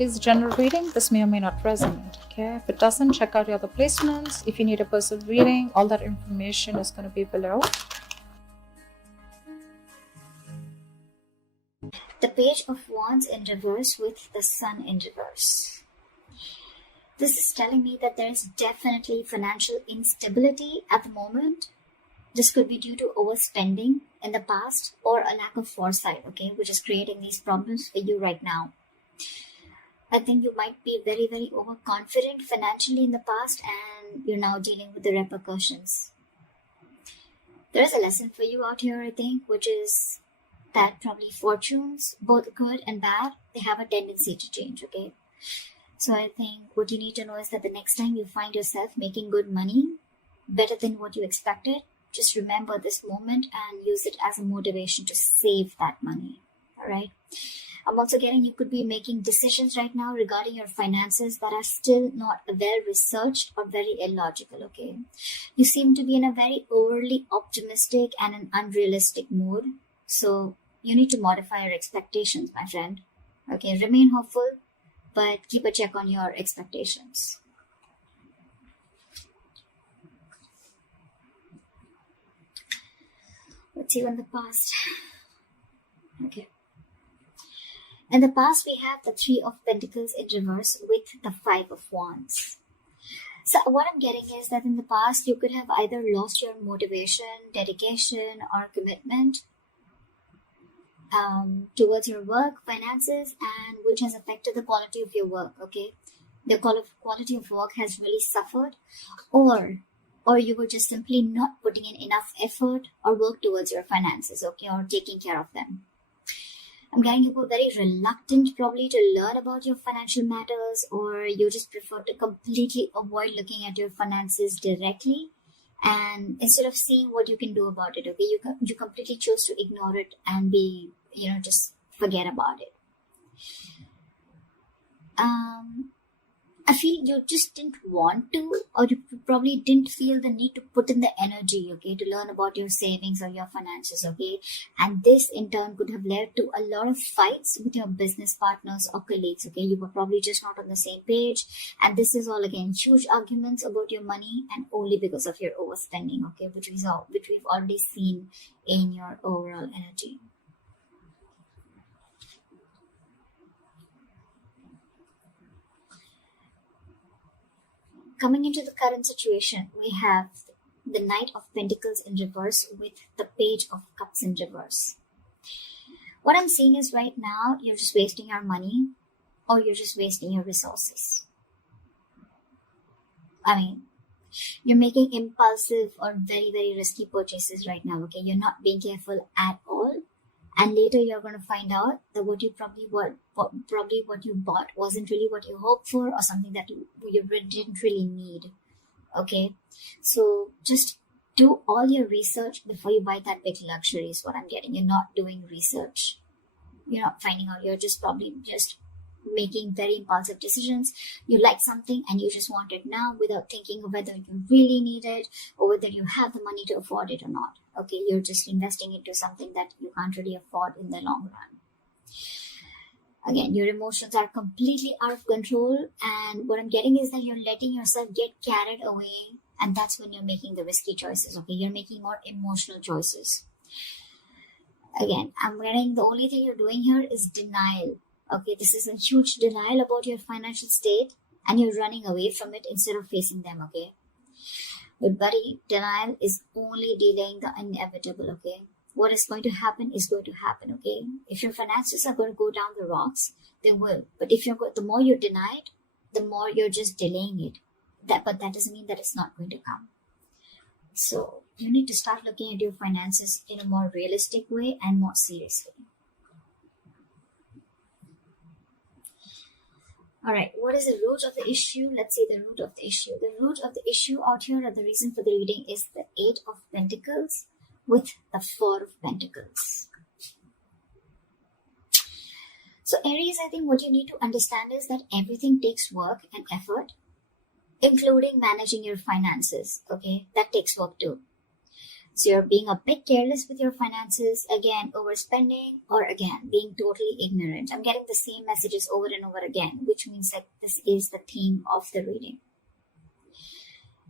it is general reading, this may or may not resonate. Okay, if it doesn't, check out your other placements. If you need a personal reading, all that information is going to be below. The Page of Wands in reverse with the Sun in reverse. This is telling me that there is definitely financial instability at the moment. This could be due to overspending in the past or a lack of foresight, okay, which is creating these problems for you right now. I think you might be very, very overconfident financially in the past and you're now dealing with the repercussions. There is a lesson for you out here, I think, which is that probably fortunes, both good and bad, they have a tendency to change, okay? So I think what you need to know is that the next time you find yourself making good money, better than what you expected, just remember this moment and use it as a motivation to save that money, all right? I'm also getting you could be making decisions right now regarding your finances that are still not well researched or very illogical, okay? You seem to be in a very overly optimistic and an unrealistic mood. So you need to modify your expectations, my friend. Okay, remain hopeful, but keep a check on your expectations. Let's see in the past. Okay. In the past, we have the Three of Pentacles in reverse with the Five of Wands. So what I'm getting is that in the past, you could have either lost your motivation, dedication, or commitment towards your work, finances, and which has affected the quality of your work, okay? The quality of work has really suffered, or you were just simply not putting in enough effort or work towards your finances, okay, or taking care of them. I'm getting you were very reluctant probably to learn about your financial matters, or you just prefer to completely avoid looking at your finances directly. And instead of seeing what you can do about it, okay, you completely chose to ignore it and be, just forget about it. I feel you just didn't want to, or you probably didn't feel the need to put in the energy, okay, to learn about your savings or your finances, okay. And this in turn could have led to a lot of fights with your business partners or colleagues, okay. You were probably just not on the same page. And this is all again huge arguments about your money and only because of your overspending, okay, which we've already seen in your overall energy. Coming into the current situation, we have the Knight of Pentacles in reverse with the Page of Cups in reverse. What I'm seeing is right now, you're just wasting your money or you're just wasting your resources. I mean, you're making impulsive or very, very risky purchases right now, okay? You're not being careful at all. And later you're going to find out that what you what you bought wasn't really what you hoped for, or something that you didn't really need. Okay, so just do all your research before you buy that big luxury is what I'm getting. You're not doing research. You're not finding out. You're just probably just making very impulsive decisions. You like something and you just want it now without thinking of whether you really need it or whether you have the money to afford it or not. Okay, you're just investing into something that you can't really afford in the long run. Again, your emotions are completely out of control, and what I'm getting is that you're letting yourself get carried away, and that's when you're making the risky choices. Okay, you're making more emotional choices. Again, I'm getting the only thing you're doing here is denial. Okay, this is a huge denial about your financial state and you're running away from it instead of facing them, okay? But buddy, denial is only delaying the inevitable, okay? What is going to happen is going to happen, okay? If your finances are going to go down the rocks, they will. But the more you deny it, the more you're just delaying it. But that doesn't mean that it's not going to come. So you need to start looking at your finances in a more realistic way and more seriously. All right, what is the root of the issue? Let's see the root of the issue. The root of the issue out here, or the reason for the reading, is the Eight of Pentacles with the Four of Pentacles. So Aries, I think what you need to understand is that everything takes work and effort, including managing your finances, okay? That takes work too. So you're being a bit careless with your finances, again, overspending, or again, being totally ignorant. I'm getting the same messages over and over again, which means that this is the theme of the reading.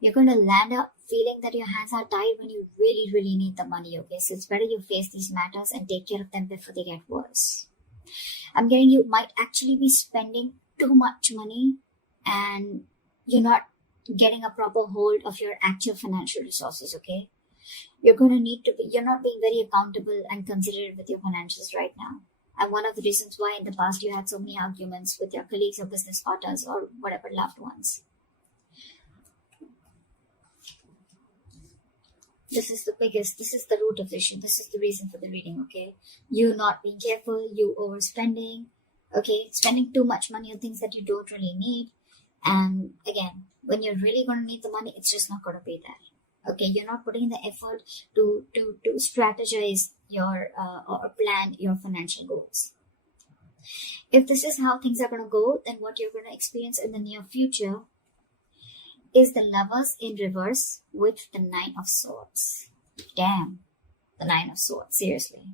You're going to land up feeling that your hands are tied when you really, really need the money, okay? So it's better you face these matters and take care of them before they get worse. I'm getting you might actually be spending too much money and you're not getting a proper hold of your actual financial resources, okay? You're not being very accountable and considerate with your finances right now. And one of the reasons why in the past you had so many arguments with your colleagues or business partners or whatever loved ones. This is the root of the issue. This is the reason for the reading, okay? You not being careful, you overspending, okay? Spending too much money on things that you don't really need. And again, when you're really going to need the money, it's just not going to be there, okay? You're not putting in the effort to strategize your or plan your financial goals. If this is how things are going to go, then what you're going to experience in the near future is the Lovers in reverse with the Nine of Swords. Damn, the Nine of Swords, seriously.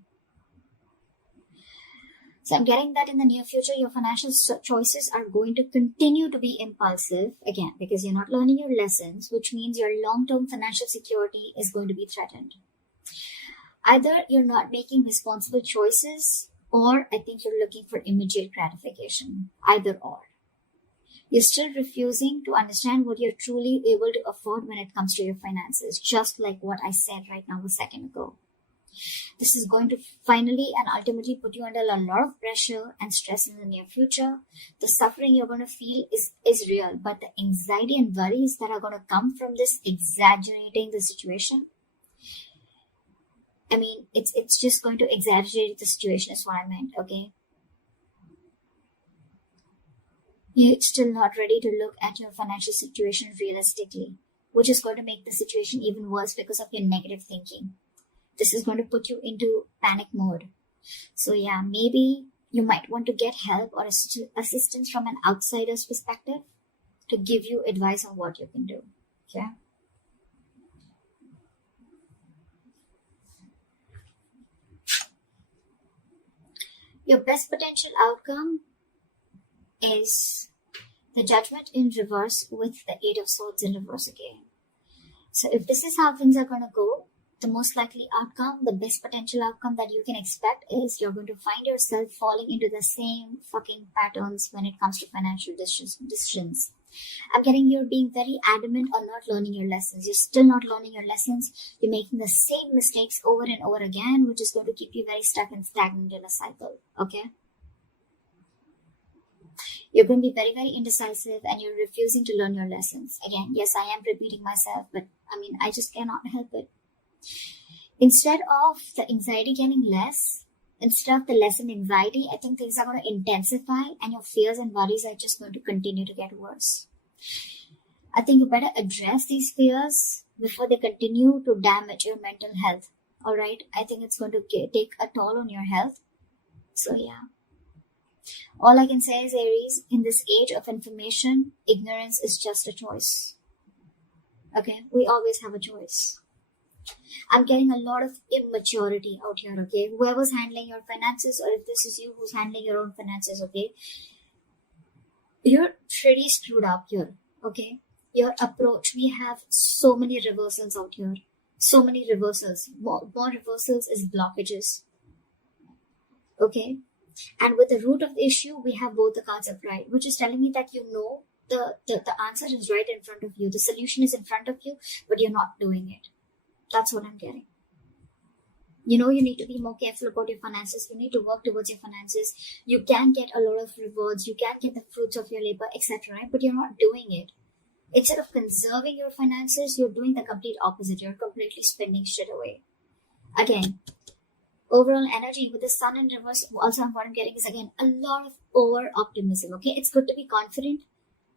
So I'm getting that in the near future, your financial choices are going to continue to be impulsive, again, because you're not learning your lessons, which means your long-term financial security is going to be threatened. Either you're not making responsible choices, or I think you're looking for immediate gratification. Either or. You're still refusing to understand what you're truly able to afford when it comes to your finances, just like what I said right now a second ago. This is going to finally and ultimately put you under a lot of pressure and stress in the near future. The suffering you're going to feel is real, but the anxiety and worries that are going to come from this exaggerating the situation, I mean, it's just going to exaggerate the situation is what I meant, okay? You're still not ready to look at your financial situation realistically, which is going to make the situation even worse because of your negative thinking. This is going to put you into panic mode. So yeah, maybe you might want to get help or assistance from an outsider's perspective to give you advice on what you can do. Okay? Your best potential outcome is the Judgment in reverse with the Eight of Swords in reverse again. So if this is how things are going to go, the most likely outcome, the best potential outcome that you can expect is you're going to find yourself falling into the same fucking patterns when it comes to financial decisions. I'm getting you're being very adamant on not learning your lessons. You're still not learning your lessons. You're making the same mistakes over and over again, which is going to keep you very stuck and stagnant in a cycle. Okay? You're going to be very, very indecisive and you're refusing to learn your lessons. Again, yes, I am repeating myself, but I mean, I just cannot help it. Instead of the anxiety getting less, instead of the lesson anxiety, I think things are going to intensify and your fears and worries are just going to continue to get worse. I think you better address these fears before they continue to damage your mental health. All right? I think it's going to take a toll on your health. So yeah. All I can say is, Aries, in this age of information, ignorance is just a choice. Okay? We always have a choice. I'm getting a lot of immaturity out here, okay? Whoever's handling your finances, or if this is you who's handling your own finances, okay? You're pretty screwed up here, okay? Your approach, we have so many reversals out here. So many reversals. More reversals is blockages. Okay? And with the root of the issue, we have both the cards upright, which is telling me that you know the answer is right in front of you. The solution is in front of you, but you're not doing it. That's what I'm getting. You know you need to be more careful about your finances. You need to work towards your finances. You can get a lot of rewards. You can get the fruits of your labor, etc. Right? But you're not doing it. Instead of conserving your finances, you're doing the complete opposite. You're completely spending shit away. Again, overall energy with the sun in reverse, also what I'm getting is again a lot of over-optimism. Okay, it's good to be confident.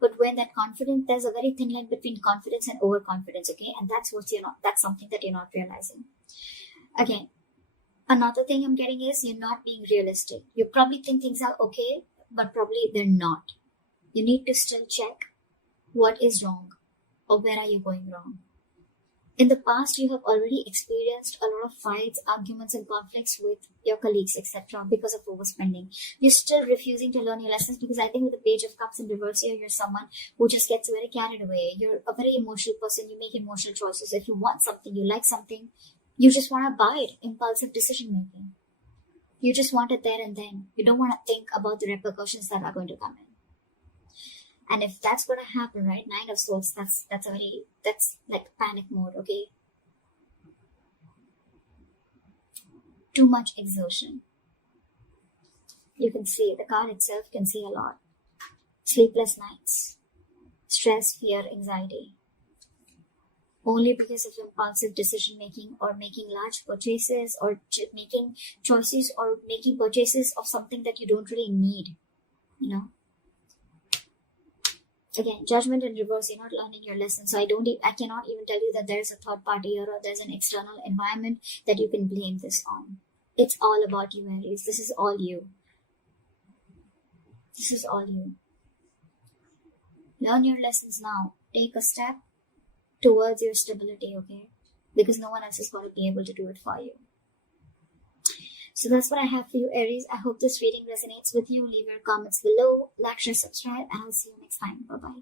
But when that confidence, there's a very thin line between confidence and overconfidence, okay? And that's something that you're not realizing. Again, another thing I'm getting is you're not being realistic. You probably think things are okay, but probably they're not. You need to still check what is wrong or where are you going wrong. In the past, you have already experienced a lot of fights, arguments, and conflicts with your colleagues, etc., because of overspending. You're still refusing to learn your lessons because I think with the Page of Cups in reverse here, you're someone who just gets very carried away. You're a very emotional person. You make emotional choices. If you want something, you like something, you just want to buy it. Impulsive decision making. You just want it there and then. You don't want to think about the repercussions that are going to come in. And if that's going to happen, right, Nine of Swords, that's like panic mode, okay? Too much exertion. You can see, the card itself can see a lot. Sleepless nights. Stress, fear, anxiety. Only because of impulsive decision making or making large purchases or making choices or making purchases of something that you don't really need, you know? Again, judgment in reverse, you're not learning your lesson. So I cannot even tell you that there's a third party or there's an external environment that you can blame this on. It's all about you, Aries. This is all you. This is all you. Learn your lessons now. Take a step towards your stability, okay? Because no one else is going to be able to do it for you. So that's what I have for you, Aries. I hope this reading resonates with you. Leave your comments below, like, share, subscribe, and I'll see you next time. Bye-bye.